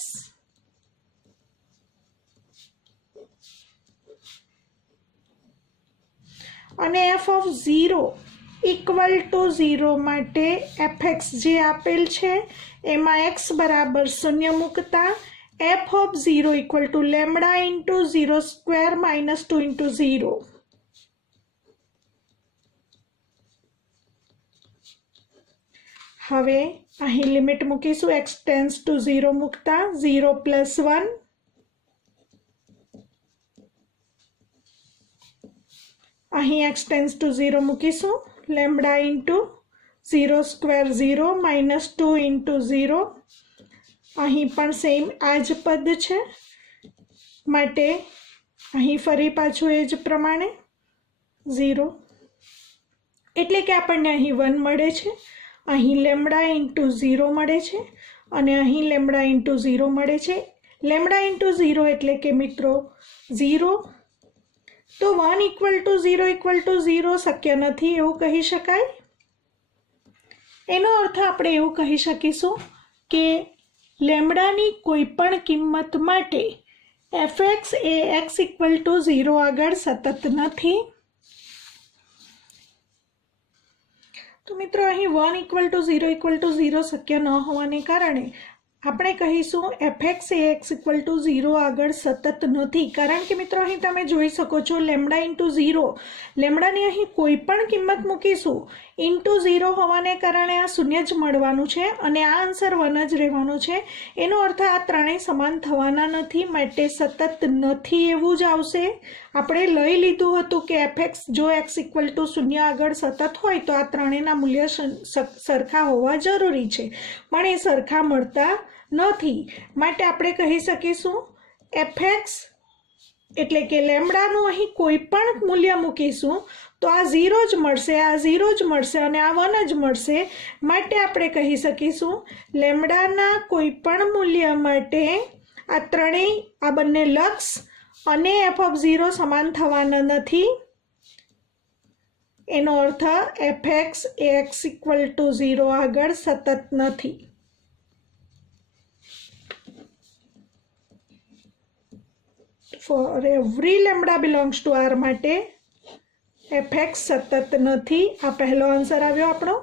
અને F of 0 equal to 0 માટે FX જે આપેલ છે એમાં એક્સ બરાબર 0 મૂકતા F of 0 equal two lambda into 0 square minus 2 into 0. હવે અહીં લિમિટ મૂકીશું એક્સ ટેન્સ ટુ 0 મૂકતા 0 પ્લસ 1 અહીં એક્સ ટેન્સ ટુ 0 મૂકીશું lambda into 0 square 0 minus 2 into 0. અહીં પણ સેમ આ જ પદ છે માટે અહીં ફરી પાછું એ જ પ્રમાણે 0 એટલે કે આપણને અહીં 1 મળે છે, અહીં લેમડા ઇન્ટુ 0 મળે છે અને અહીં લેમડા ઇન્ટુ 0 મળે છે. લેમડા ઇન્ટુ 0 એટલે કે મિત્રો 0, તો 1 ઇક્વલ ટુ 0 શક્ય નથી એવું કહી શકાય. એનો અર્થ આપણે એવું કહી શકીશું કે લેમડાની કોઈ પણ કિંમત માટે એફએક્સ એ એક્સ ઇક્વલ ટુ 0 આગળ સતત નથી. તો મિત્રો અહીં 1 ઇક્વલ ટુ 0 શક્ય ન હોવાને કારણે આપણે કહીશું એફએક્સ એ એક્સ ઇક્વલ ટુ 0 આગળ સતત નથી. કારણ કે મિત્રો અહીં તમે જોઈ શકો છો લેમડા ઇન્ટુ 0, લેમડાની અહીં કોઈ પણ કિંમત મૂકીશું ઇન્ટુ 0 હોવાને કારણે આ શૂન્ય જ મળવાનું છે અને આ આન્સર 1 જ રહેવાનો છે. એનો અર્થ આ ત્રણેય સમાન થવાના નથી માટે સતત નથી એવું જ આવશે. આપણે લઈ લીધું હતું કે એફએક્સ જો એક્સ ઇક્વલ ટુ 0 આગળ સતત હોય તો આ ત્રણેયના મૂલ્ય સરખા હોવા જરૂરી છે, પણ એ સરખા મળતા નથી માટે આપણે કહી શકીશું એફએક્સ એટલે કે લેમડાનું અહીં કોઈ પણ મૂલ્ય મૂકીશું તો આ 0 જ મળશે, આ 0 જ મળશે અને આ 1 જ મળશે. માટે આપણે કહી શકીશું લેમડાના કોઈ પણ મૂલ્ય માટે આ ત્રણેય આ બંને લક્ષ અને એફ ઓફ 0 સમાન થવાના નથી. એનો અર્થ એફએક્સ એ એક્સ ઇક્વલ ટુ 0 આગળ સતત નથી. For every lambda belongs to R માટે એફએક્સ સતત નથી. આ પહેલો આન્સર આવ્યો આપણો.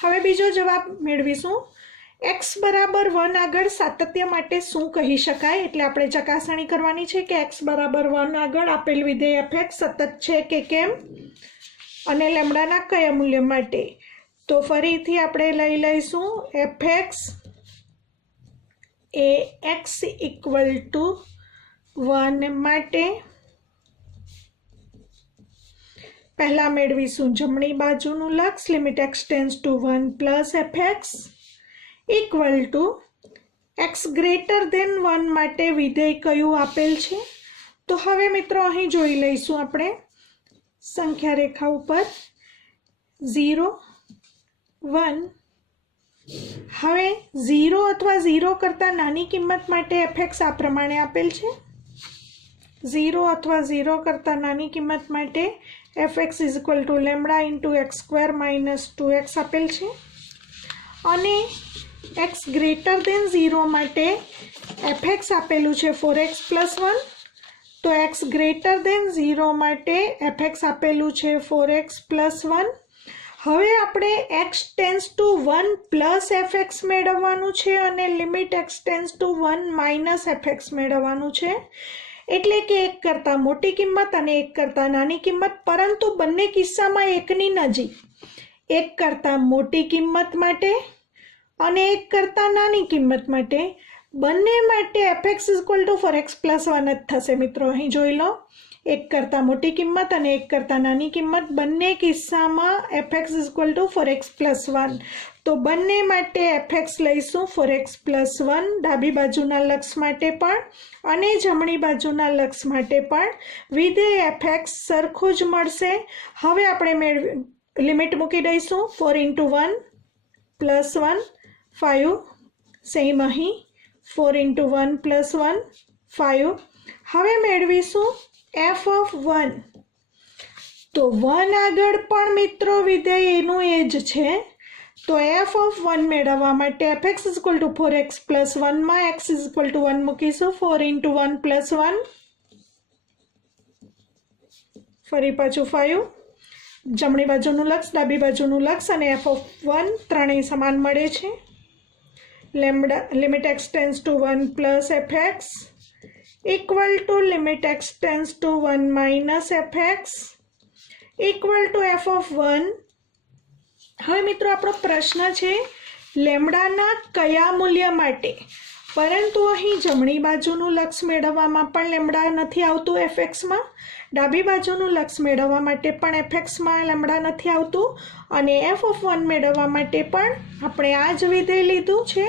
હવે બીજો જવાબ મેળવીશું. એક્સ બરાબર 1 આગળ સાતત્ય માટે શું કહી શકાય? એટલે આપણે ચકાસણી કરવાની છે કે એક્સ બરાબર 1 આગળ આપેલ વિધેય એફએક્સ સતત છે કે કેમ અને લેમડાના કયા મૂલ્ય માટે. તો ફરીથી આપણે લઈ લઈશું એફએક્સ એ એક્સ ઇક્વલ ટુ 1 માટે પહેલા મેળવીશું જમણી બાજુનું લક્ષ limit x tends to 1 plus FX equal to x greater than 1 માટે વિધેય કયું આપેલ છે. તો હવે મિત્રો અહીં જોઈ લઈશું આપણે સંખ્યા રેખા ઉપર 0 1. હવે 0 અથવા 0 કરતાં નાની કિંમત માટે એફએક્સ આ પ્રમાણે આપેલ છે. 0 અથવા 0 કરતાં નાની કિંમત માટે FX is equal two lambda into x square minus 2x આપેલ છે અને એક્સ ગ્રેટર દેન 0 માટે એફએક્સ આપેલું છે 4x પ્લસ 1. તો એક્સ ગ્રેટર દેન 0 માટે એફએક્સ આપેલું છે 4x પ્લસ 1. હવે આપણે x tends to 1 plus FX મેળવવાનું છે અને limit x tends to 1 minus FX મેળવવાનું છે. એટલે કે એક કરતાં મોટી કિંમત અને એક કરતાં નાની કિંમત, પરંતુ બંને કિસ્સામાં એકની નજીક. એક કરતાં મોટી કિંમત માટે અને એક કરતાં નાની કિંમત માટે બંને માટે FX is equal to 4x plus 1 જ થશે. મિત્રો અહીં જોઈ લો, એક કરતાં મોટી કિંમત અને એક કરતાં નાની કિંમત બંને કિસ્સામાં FX is equal to 4x plus 1. તો બંને માટે એફએક્સ લઈશું 4x પ્લસ 1 ડાબી બાજુના લક્ષ માટે પણ અને જમણી બાજુના લક્ષ માટે પણ વિધેય એફએક્સ સરખું જ મળશે. હવે આપણે લિમિટ મૂકી દઈશું 4 ઇન્ટુ 1 પ્લસ 1 5. સેમ અહીં 4 ઇન્ટુ 1 પ્લસ 1 5. હવે મેળવીશું એફ ઓફ 1. તો 1 આગળ પણ મિત્રો વિધેય એનું એ જ છે. તો એફ ઓફ 1 મેળવવા માટે FX is equal to 4x plus 1 માં એક્સ ઇઝ ઇક્વલ ટુ 1 મૂકીશું 4 ઇન્ટુ 1 પ્લસ 1 ફરી પાછું 5 જમણી બાજુનું લક્ષ, ડાબી બાજુનું લક્ષ અને f(1) ત્રણેય સમાન મળે છે. Limit x tends to 1 plus fx equal to limit x tends to 1 minus fx equal two f(1). હવે મિત્રો આપણો પ્રશ્ન છે લેમ્ડાના કયા મૂલ્ય માટે, પરંતુ અહીં જમણી બાજુનું લક્ષ મેળવવામાં પણ લેમ્ડા નથી આવતું fxમાં, ડાબી બાજુનું લક્ષ મેળવવા માટે પણ fxમાં લેમ્ડા નથી આવતું અને f(1) મેળવવા માટે પણ આપણે આ જ વિધેય લીધું છે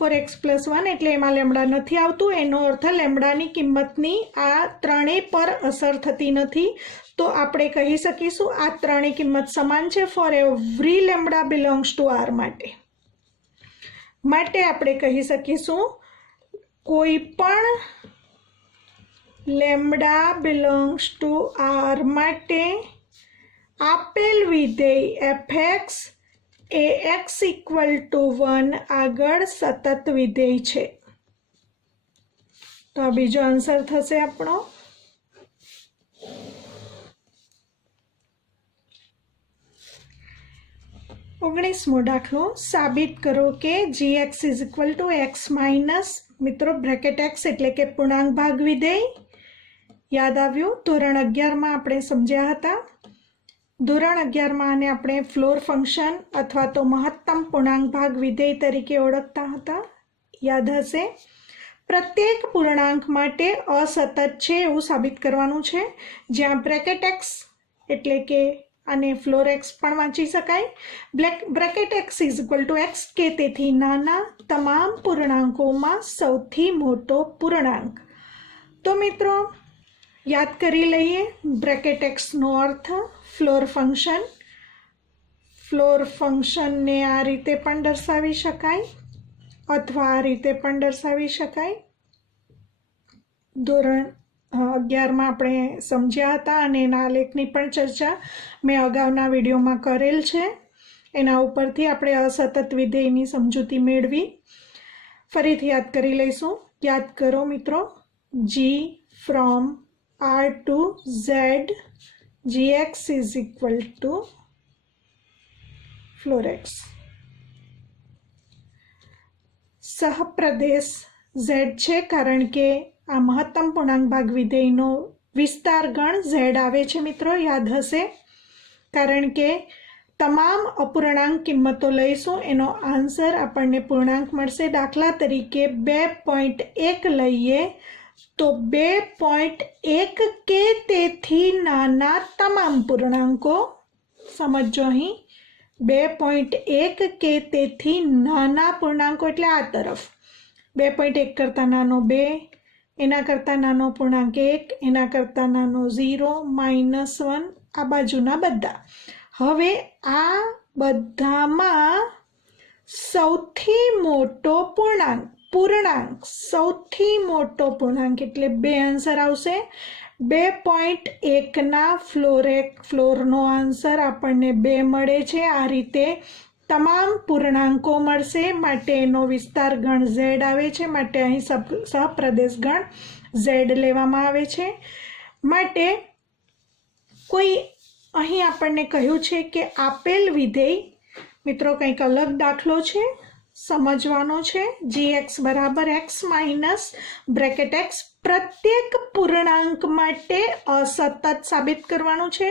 4x + 1 એટલે એમાં લેમ્ડા નથી આવતું. એનો અર્થ લેમ્ડાની કિંમતની આ ત્રણેય પર અસર થતી નથી. તો આપણે કહી શકીશું આ ત્રણેય કિંમત સમાન છે for every lambda belongs to R માટે આપણે કહી શકીશું કોઈ પણ લેમ્ડા બિલોંગ્સ ટુ R માટે આપેલ વિધેય fx એ x ઇક્વલ ટુ 1 આગળ સતત વિધેય છે. તો આ બીજો આન્સર થશે આપણો. ઓગણીસમો દાખલો, સાબિત કરો કે gx is equal to x minus, મિત્રો બ્રેકેટ x એટલે કે પૂર્ણાંક ભાગ વિધેય. યાદ આવ્યું? ધોરણ 11માં આપણે સમજ્યા હતા. ધોરણ 11માં આને આપણે ફ્લોર ફંક્શન અથવા તો મહત્તમ પૂર્ણાંક ભાગ વિધેય તરીકે ઓળખતા હતા. યાદ હશે? પ્રત્યેક પૂર્ણાંક માટે અસતત છે એવું સાબિત કરવાનું છે, જ્યાં બ્રેકેટ x એટલે કે આને ફ્લોર x પણ વાંચી શકાય. Bracket x is equal to x કે તેથી નાના તમામ પૂર્ણાંકોમાં સૌથી મોટો પૂર્ણાંક. તો મિત્રો યાદ કરી લઈએ બ્રેકેટ xનો અર્થ ફ્લોર ફંક્શન. ફ્લોર ફંક્શનને આ રીતે પણ દર્શાવી શકાય અથવા આ રીતે પણ દર્શાવી શકાય. ધોરણ 11માં આપણે સમજ્યા હતા અને એના આલેખની પણ ચર્ચા મેં અગાઉના વિડીયોમાં કરેલ છે. એના ઉપરથી આપણે અસતત વિધેયની સમજૂતી મેળવી. ફરીથી યાદ કરી લઈશું. યાદ કરો મિત્રો, g from R to Z gx is equal to floor x. સહપ્રદેશ z છે કારણ કે આ મહત્તમ પૂર્ણાંક ભાગ વિધેયનો વિસ્તાર ગણ z આવે છે મિત્રો. યાદ હશે, કારણ કે તમામ અપૂર્ણાંક કિંમતો લઈશું એનો આન્સર આપણને પૂર્ણાંક મળશે. દાખલા તરીકે 2.1 લઈએ તો 2.1 કે તેથી નાના તમામ પૂર્ણાંકો, સમજો અહીં 2.1 કે તેથી નાના પૂર્ણાંકો એટલે આ તરફ 2.1 કરતાં નાનો 2, એના કરતાં નાનો પૂર્ણાંક 1, એના કરતાં નાનો 0, -1, આ બાજુના બધા. હવે આ બધામાં સૌથી મોટો પૂર્ણાંક સૌથી મોટો પૂર્ણાંક એટલે 2 આન્સર આવશે. 2.1ના ફ્લોરનો આન્સર આપણને 2 મળે છે. આ રીતે તમામ પૂર્ણાંકો મળશે માટે એનો વિસ્તાર ગણ z આવે છે, માટે અહીં સહપ્રદેશ ગણ z લેવામાં આવે છે. માટે કોઈ અહીં આપણને કહ્યું છે કે આપેલ વિધેય, મિત્રો કંઈક અલગ દાખલો છે, સમજવાનો છે. gx બરાબર x માઇનસ બ્રેકેટ x પ્રત્યેક પૂર્ણાંક માટે અસતત સાબિત કરવાનું છે.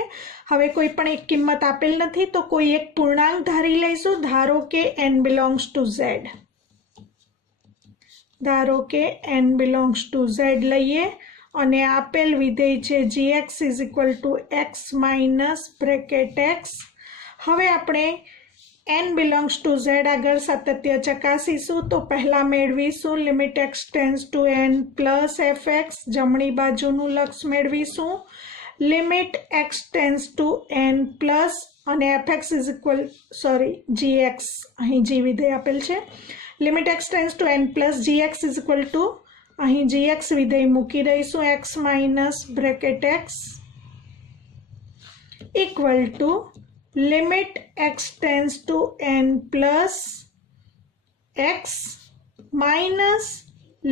હવે કોઈ પણ એક કિંમત આપેલ નથી તો કોઈ એક પૂર્ણાંક ધારી લઈશું. ધારો કે n બિલોંગ્સ ટુ z. ધારો કે n બિલોંગ્સ ટુ z લઈએ અને આપેલ વિધેય છે gx is equal to x minus bracket x. હવે આપણે n બિલોંગ્સ ટુ z આગળ સાતત્ય ચકાસીશું. તો પહેલાં મેળવીશું limit x tends to n plus fx. જમણી બાજુનું લક્ષ મેળવીશું limit x tends to n plus અને fx ઇઝ ઇક્વલ gx, અહીં g વિધેય આપેલ છે. Limit x tends to n plus gx is equal two અહીં gx વિધેય મૂકી દઈશું x minus bracket x equal to limit x tends to n plus x minus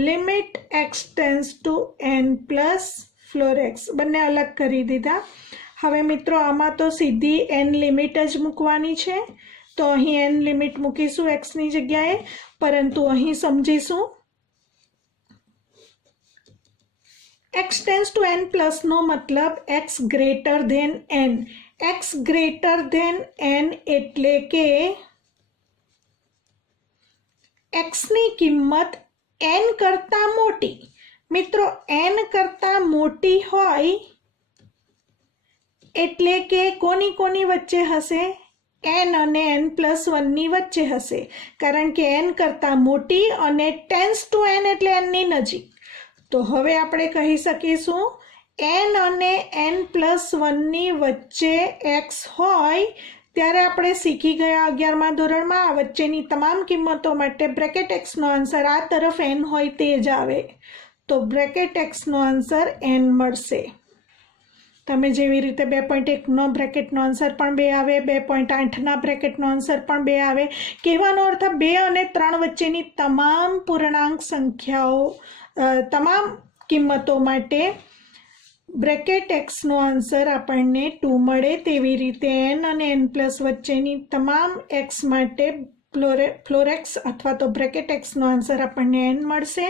limit x tends to n plus floor x. બંને અલગ કરી દીધા. હવે મિત્રો આમાં તો સીધી n લિમિટ જ મૂકવાની છે, તો અહીં n લિમિટ મૂકીશું xની જગ્યાએ, પરંતુ અહીં સમજીશું x tends to n plus નો મતલબ x greater than n. x greater than n એટલે કે x ની કિંમત n કરતા મોટી. મિત્રો n કરતા મોટી હોય એટલે કે કોની વચ્ચે હશે? n અને n+1 ની વચ્ચે હશે, કારણ કે n કરતા મોટી અને ટેન્સ ટુ n એટલે n ની નજીક. તો હવે આપણે કહી શકીશું n અને n+1 ની વચ્ચે x હોય ત્યારે આપણે શીખી ગયા 11મા ધોરણમાં આ વચ્ચેની તમામ કિંમતો માટે બ્રેકેટ x નો આન્સર આ તરફ n હોય તે જ આવે. તો બ્રેકેટ x નો આન્સર n મળશે. તમે જેવી રીતે 2.1નો બ્રેકેટનો આન્સર પણ 2 આવે, 2.8ના બ્રેકેટનો આન્સર પણ 2 આવે. કહેવાનો અર્થ 2 અને 3 વચ્ચેની તમામ પૂર્ણાંક સંખ્યાઓ, તમામ કિંમતો માટે બ્રેકેટ x નો આન્સર આપણને 2 મળે. તેવી રીતે n અને n+ વચ્ચેની તમામ x માટે ફ્લોરેક્સ અથવા તો બ્રેકેટ x નો આન્સર આપણને n મળશે.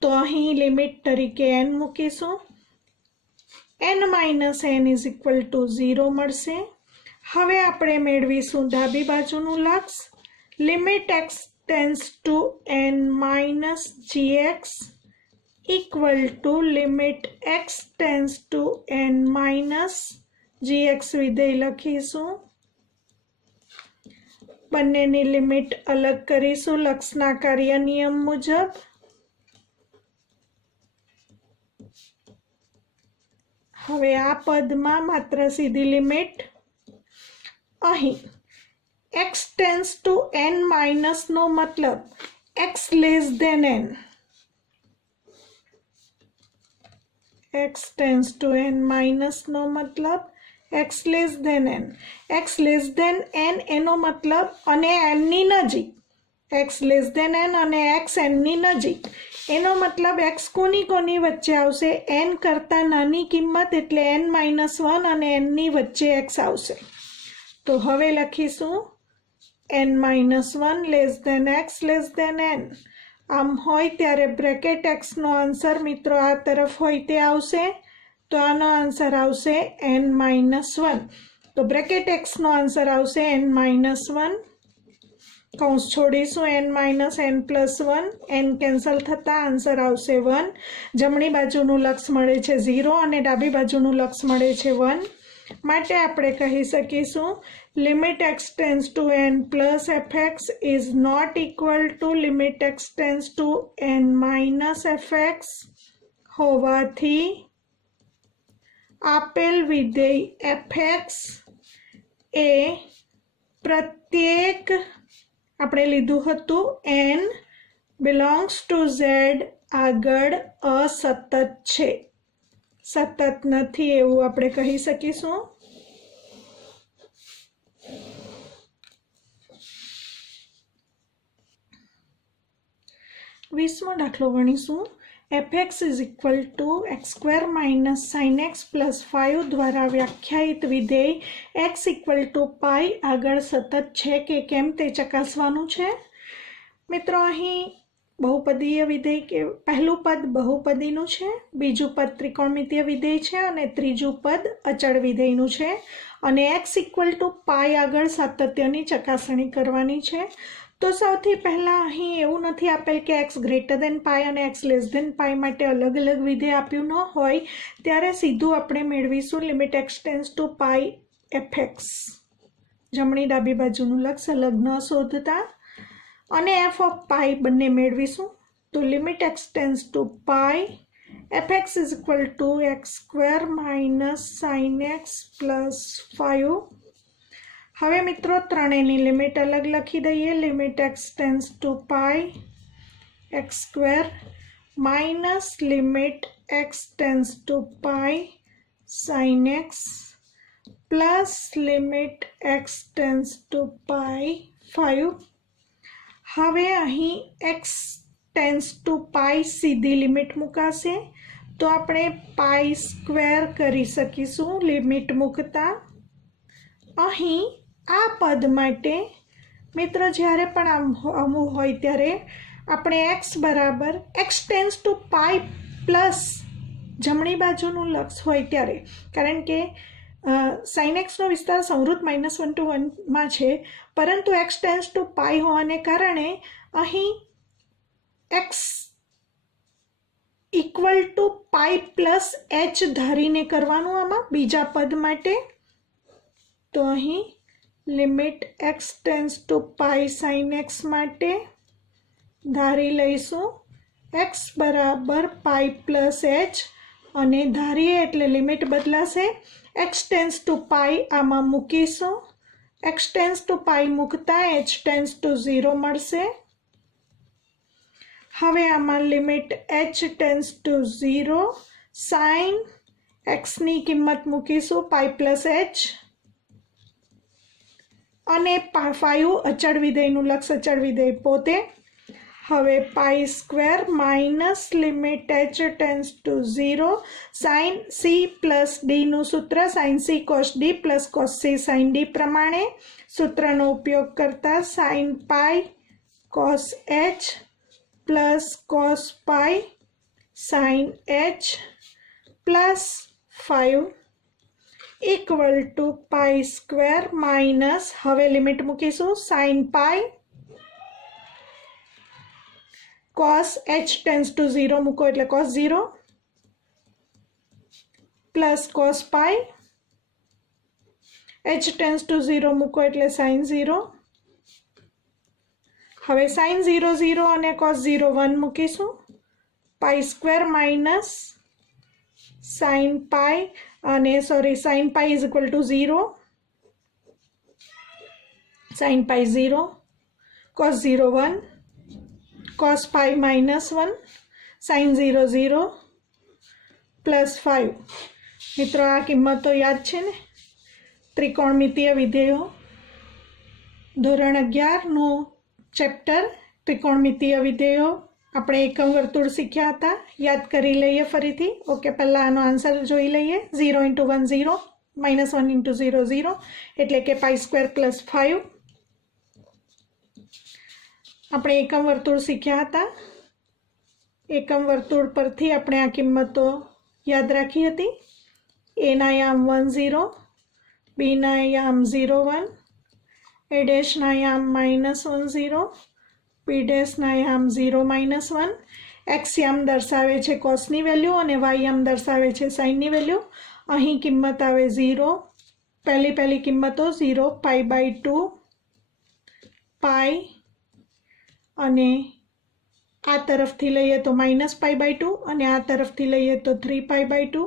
તો અહીં લિમિટ તરીકે n મૂકીશું. n - n = 0 મળશે. હવે આપણે મેળવીશું ડાબી બાજુનું લક્ષ. Limit x tends to n - gx equal to limit x tends to n - gx વિધેય લખીશું. બંનેની લિમિટ અલગ કરીશું લક્ષના કાર્ય નિયમ મુજબ. હવે આ પદમાં માત્ર સીધી લિમિટ. અહીં x tends to n minus નો મતલબ x less than n. x tends to n minus નો મતલબ x less than n. x less than n એનો મતલબ અને n ની નજીક. x લેસ ધેન n અને x n ની નજીક એનો મતલબ x કોની વચ્ચે આવશે? n કરતા નાની કિંમત એટલે n - 1 અને n ની વચ્ચે x આવશે. તો હવે લખીશું n - 1 less than x less than n. આમ હોય ત્યારે બ્રેકેટ x નો આન્સર મિત્રો આ તરફ હોય તે આવશે. તો આનો આન્સર આવશે n - 1. તો બ્રેકેટ x નો આન્સર આવશે n - 1. કૌંસ છોડીશું n - n+1. n કેન્સલ થતા આન્સર આવશે 1. જમણી બાજુનું લક્ષ મળે છે 0 અને ડાબી બાજુનું લક્ષ મળે છે 1. માટે આપણે કહી શકીશું limit x tends to n plus fx is not equal to limit x tends to n minus fx હોવાથી આપેલ વિધેય fx એ પ્રત્યેક આપણે લીધું હતું n બિલોંગ્સ ટુ z આગળ અસતત છે, સતત નથી એવું આપણે કહી શકીશું. 20મો દાખલો ગણીશું. fx is equal to x² minus sin x plus 5 દ્વારા વ્યાખ્યાયિત વિધેય x ઇક્વલ ટુ પાઈ આગળ સતત છે કે કેમ તે ચકાસવાનું છે. મિત્રો અહીં બહુપદીય વિધેય કે પહેલું પદ બહુપદીનું છે, બીજું પદ ત્રિકોણમિતીય વિધેય છે અને ત્રીજું પદ અચળ વિધેયનું છે અને x ઇક્વલ ટુ પાઈ આગળ સાતત્યની ચકાસણી કરવાની છે. તો સૌથી પહેલાં અહીં એવું નથી આપેલ કે x ગ્રેટર ધેન પાઈ અને x લેસ ધેન પાઈ માટે અલગ અલગ વિધેય આપ્યું ન હોય ત્યારે સીધું આપણે મેળવીશું limit x tends to pi fx. જમણી ડાબી બાજુનું લક્ષ અલગ ન શોધતા અને f ઓફ પાઈ બંને મેળવીશું. તો limit x tends to pi fx is equal to x² minus sin x plus 5. હવે મિત્રો ત્રણેયની લિમિટ અલગ લખી દઈએ. Limit x tends to pi x² minus limit x tends to pi sin x plus limit x tends to pi 5. હવે અહીં x tends to પાઈ સીધી limit મુકાશે तो આપણે પાઈ સ્ક્વેર કરી શકીશું લિમિટ મૂકતા। અહીં આ પદ માટે મિત્રો જ્યારે પણ આમ હોય ત્યારે આપણે x બરાબર x tends to pi plus જમણી બાજુનું લક્ષ હોય ત્યારે, કારણ કે સાઇન એક્સનો વિસ્તાર સંવૃત્ત -1 to 1 માં છે, પરંતુ x ટેન્સ ટુ પાઈ હોવાને કારણે અહીં x equal to pi plus h ધારીને કરવાનું આમાં બીજા પદ માટે। તો અહીં limit x tends to pi sine x માટે ધારી લઈશું x બરાબર પાઈ પ્લસ h, અને ધારીએ એટલે લિમિટ બદલાશે। x ટેન્સ ટુ પાઈ આમાં મૂકીશું, x ટેન્સ ટુ પાઈ મૂકતા h ટેન્સ ટુ 0 મળશે। હવે આમાં limit h tends to 0 sine એક્સની કિંમત મૂકીશું પાઈ પ્લસ h, અને 5 અચળ વિધેયનું લક્ષ અચળ વિધેય પોતે। હવે pi square minus limit h tends to 0 sine c plus ડીનું સૂત્ર sine c cos d plus cos c sine d પ્રમાણે સૂત્રનો ઉપયોગ કરતા sine pi cos h plus cos pi sine h plus 5 equal to pi square minus, હવે limit મૂકીશું sine pi cos h tends to 0 મૂકો એટલે cos 0 plus cos pi h tends to 0 મૂકો એટલે sin 0। હવે sin 0 0 અને cos 0 1 મૂકીશું, પાઈ square minus sin પાઈ અને sin pi is equal to 0, sin pi 0 cos 0 1 cos pi -1 sin 0 0 plus 5। મિત્રો આ કિંમતો યાદ છે ને? ત્રિકોણમિતીય વિધેયો ધોરણ 11નું ચેપ્ટર ત્રિકોણમિતીય વિધેયો આપણે એકમ વર્તુળ શીખ્યા હતા, યાદ કરી લઈએ ફરીથી। ઓકે, પહેલાં આનો આન્સર જોઈ લઈએ। 0 × 1 0 -1 × 0 0 એટલે કે પાઈ સ્ક્વેર પ્લસ 5। આપણે એકમ વર્તુળ શીખ્યા હતા, એકમ વર્તુળ પરથી આપણે આ કિંમતો યાદ રાખી હતી। એના યામ 1 0, બીના યામ 0 1, એ ડેશના યામ -1 0, પી ડેશના યામ 0 -1। એક્સ યામ દર્શાવે છે કોસની વેલ્યુ અને વાય યામ દર્શાવે છે સાઇનની વેલ્યુ। અહીં કિંમત આવે 0, પહેલી કિંમતો 0 π/2 પાઈ, અને આ તરફથી લઈએ તો -π/2 અને આ તરફથી લઈએ તો 3π/2,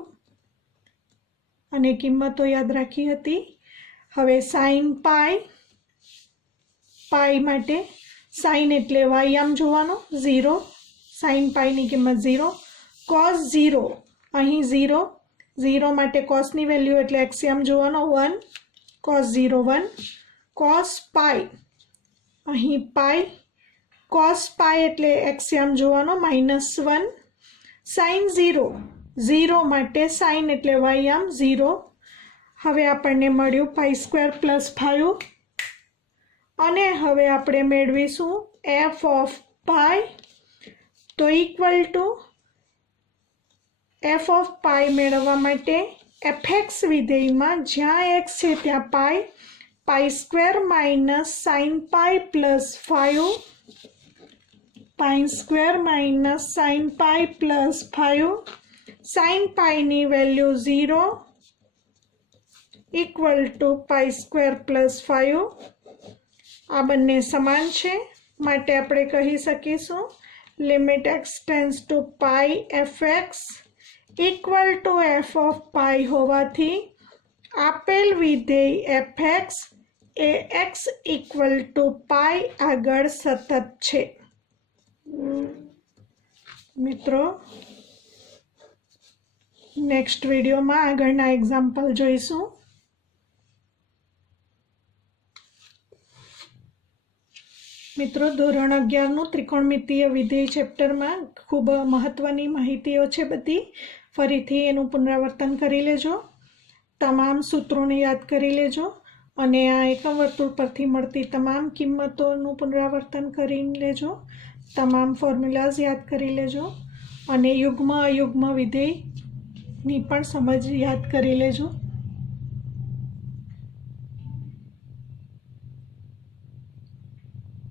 અને કિંમતો યાદ રાખી હતી। હવે સાઇન પાઈ માટે સાઇન એટલે વાય યામ જોવાનો 0, સાઇન પાઈની કિંમત 0, cos 0 અહીં 0, 0 માટે કોસની વેલ્યુ એટલે એક્સ યામ જોવાનો 1, cos 0 1, cos પાઈ અહીં પાઈ, cos પાઈ એટલે એક્સ યામ જોવાનો -1, sin 0 0 માટે સાઇન એટલે વાય યામ 0। હવે આપણને મળ્યું પાઈ સ્ક્વેર પ્લસ 5, અને હવે આપણે મેળવીશું f ઓફ પાઈ। તો equal to f of pi મેળવવા માટે fx વિધેયમાં જ્યાં x છે ત્યાં pi square minus sine pi plus 5, pi square minus sine pi plus 5, sine પાઈની value 0 equal to pi square plus 5। આ બંને સમાન છે માટે આપણે કહી શકીશું limit x tends to pi fx equal to f of pi હોવાથી આપેલ વિધેય fx એ x ઇક્વલ ટુ પાઈ આગળ સતત છે। મિત્રો નેક્સ્ટ વિડીયોમાં આગળના એક્ઝામ્પલ જોઈશું। મિત્રો ધોરણ 11નું ત્રિકોણમિતીય વિધેય ચેપ્ટરમાં ખૂબ મહત્વની માહિતીઓ છે બધી, ફરીથી એનું પુનરાવર્તન કરી લેજો, તમામ સૂત્રોને યાદ કરી લેજો અને આ એકમ વર્તુળ પરથી મળતી તમામ કિંમતોનું પુનરાવર્તન કરી લેજો, તમામ ફોર્મ્યુલાઝ યાદ કરી લેજો અને યુગ્મ અયુગ્મ વિધેયની પણ સમજ યાદ કરી લેજો.